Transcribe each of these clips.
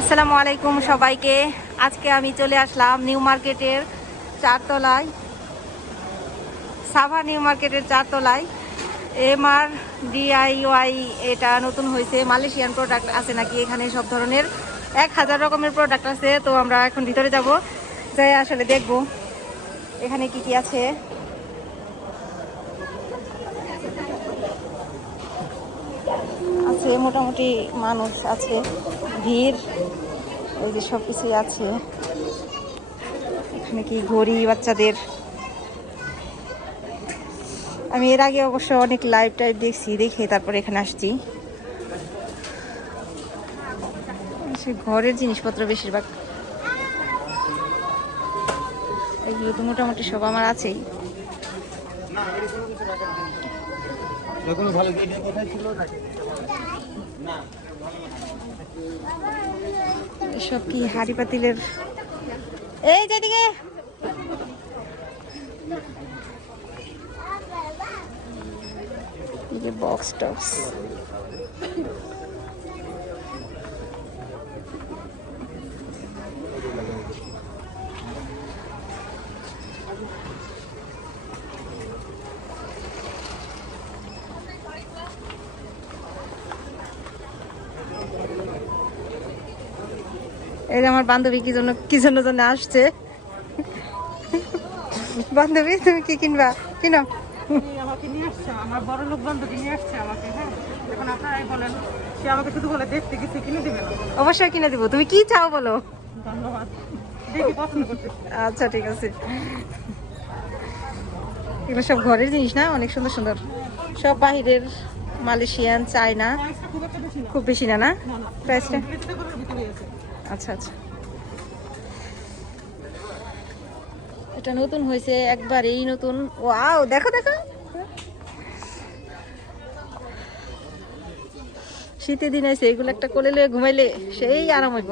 আসসালামু আলাইকুম সবাইকে। আজকে আমি চলে আসলাম নিউ মার্কেটের 4 তলায়, সাভা নিউ মার্কেটের 4 তলায়। এমআর ডিআইওয়াই এটা নতুন হয়েছে। মালয়েশিয়ান প্রোডাক্ট আছে নাকি এখানে, সব ধরনের 1000 রকমের প্রোডাক্ট আছে। তো আমরা এখন ভিতরে যাব, যাই আসলে দেখব এখানে কি কি আছে। আছে মোটামুটি মানুষ আছে, ভিড়, এই যে সব কিছুই আছে। এখানে কি ঘড়ি বাচ্চাদের। আমি এর আগে অবশ্য অনেক লাইভ টাইভ দেখছি, দেখে তারপরে এখানে আসছি। ঘরের জিনিসপত্র বেশিরভাগ, এগুলো তো মোটামুটি সব আমার আছেই। এসব কি হাড়ি পাতিলের, এই যেদিকে বক্স টক্স। এই যে আমার বান্ধবী কি জন্য আসছে। বান্ধবী তুমি কি কিনবা? কিনো। আমাকে নিয়ে আসছে, আমার বড় লোক বান্ধবী নিয়ে আসছে আমাকে। হ্যাঁ, এখন আপনারাই বলেন, সে আমাকে শুধু বলে দেখতে কিছু কিনে দিবে না। অবশ্যই কিনে দিব, তুমি কি চাও বলো। ধন্যবাদ, দেখি পছন্দ করতে। আচ্ছা ঠিক আছে। এগুলো সব ঘরের জিনিস না, অনেক সুন্দর সুন্দর, সব বাহিরের, মালয়েশিয়ান, চায়না। প্রাইসটা খুব একটা বেশি না। খুব বেশি না, না না, না, প্রাইসটা? 20 টাকার ভিতরে আছে। আচ্ছা আচ্ছা, এটা নতুন হয়েছে, একবারেই নতুন। ওয়াও, দেখো দেখো, শীতের দিন আছে, এগুলো একটা কোলে লয়ে ঘুমাইলে সেই আরাম হইব।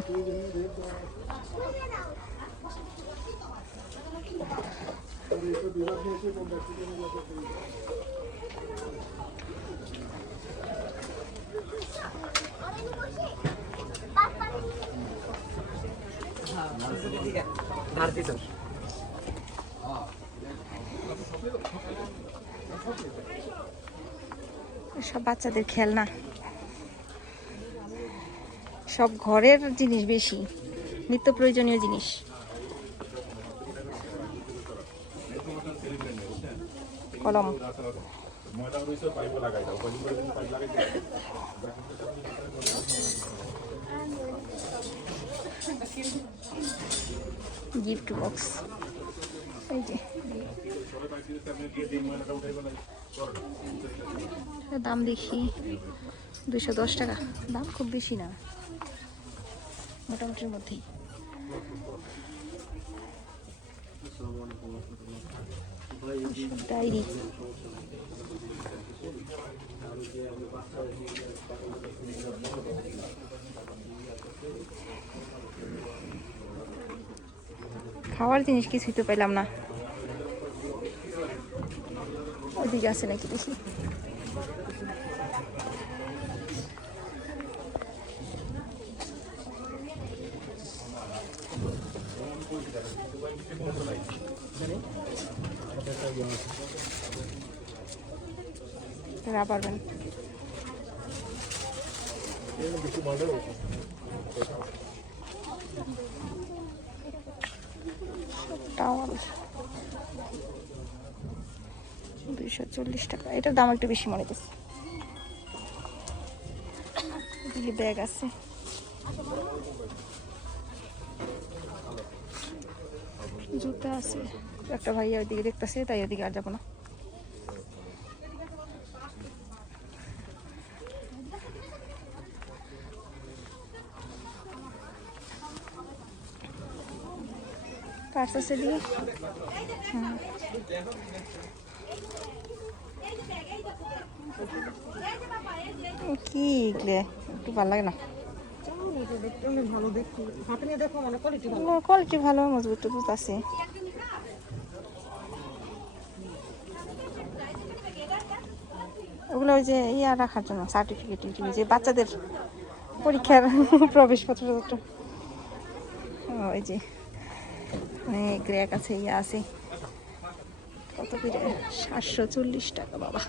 সব বাচ্চাদের খেলনা, সব ঘরের জিনিস, বেশি নিত্য প্রয়োজনীয় জিনিস। কলম, গিফট বক্স, এই যে দাম দেখি 210 টাকা, দাম খুব বেশি না, মোটামুটির মধ্যেই। ডায়েরি, খাওয়ার জিনিস কিছুই তো পেলাম না। ওইদিকে আছে নাকি দেখি। রাবার ব্যান্ড, টাওয়াল 240 টাকা, এটার দাম একটু বেশি মনে হচ্ছে। এদিকে ব্যাগ আছে, জুতা আছে। একটা ভাইয়া ওইদিকে দেখতেছে, তাই ওইদিকে আর যাবো না। পার্স আছে দিয়ে, কি এগুলো একটু ভালো লাগে না। ভালো দেখতে, হাতে নিয়ে দেখো, মানে কোয়ালিটি ভালো। কোয়ালিটি ভালো, মজবুত টজবুত আছে। ওগুলো ওই যে ইয়া রাখার জন্য, সার্টিফিকেট, যে বাচ্চাদের পরীক্ষার প্রবেশপত্র ওই যে অনেক র্যাক আছে, ইয়ে আছে। কত করে? 740 টাকা বাবা।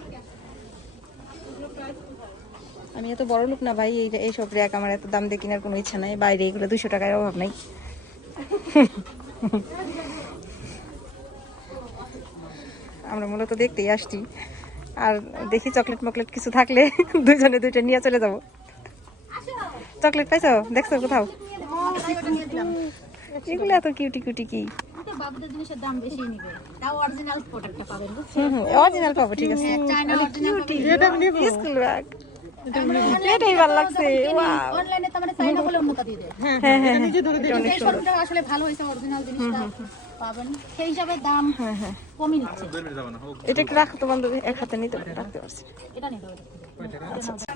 আমি এত বড় লোক না ভাই, এইসব র্যাক আমার এত দাম দিয়ে কেনার কোনো ইচ্ছা নাই। বাইরে এগুলো 200 টাকার অভাব নাই। আমরা মূলত দেখতেই আসছি, আর দেখি চকলেট মকলেট কিছু থাকলে দুইজনে দুইটা নিয়ে চলে যাব। চকলেট পাইছো? দেখছো কোথাও? এগুলো এত কিউটি কিউটি কি? বাবুদের জিনিসের দাম বেশি নিবে, তাও অরিজিনাল প্রোডাক্টটা পাবেন। অরিজিনাল পাবো, ঠিক আছে। চায়না অরিজিনাল স্কুল ব্যাগ, এটাই ভালো লাগছে। ওয়াও, অনলাইনে তো মানে চায়না বলে অন্যটা দিয়ে দেয়। হ্যাঁ হ্যাঁ হ্যাঁ, এই শোরুমটা আসলে ভালো হয়েছে, অরিজিনাল জিনিসটা পাবেন, সেই হিসাবে দাম কমই নিচ্ছে। এটা কি রাখো তো বান্ধবী? এক হাতে নিতে রাখতে পারছি। এটা নিতে হবে। আচ্ছা আচ্ছা।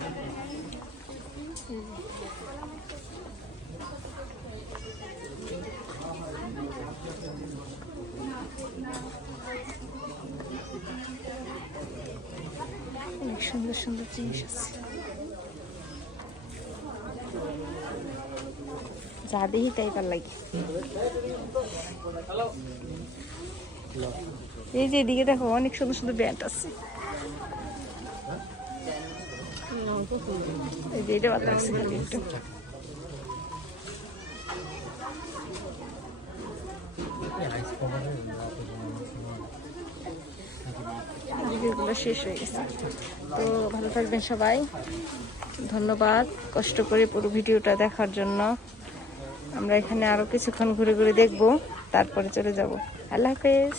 অনেক সুন্দর সুন্দর জিনিস আছে, যা দেখি তাই ভালো লাগে। এই যে এদিকে দেখো অনেক সুন্দর সুন্দর ব্যান্ড আছে। এই যে এটা ভালো লাগছে একটু। ভিডিওগুলো শেষ হয়ে গেছে, তো ভালো থাকবেন সবাই। ধন্যবাদ কষ্ট করে পুরো ভিডিওটা দেখার জন্য। আমরা এখানে আরো কিছুক্ষণ ঘুরে ঘুরে দেখবো, তারপরে চলে যাব। আল্লাহ হাফেজ।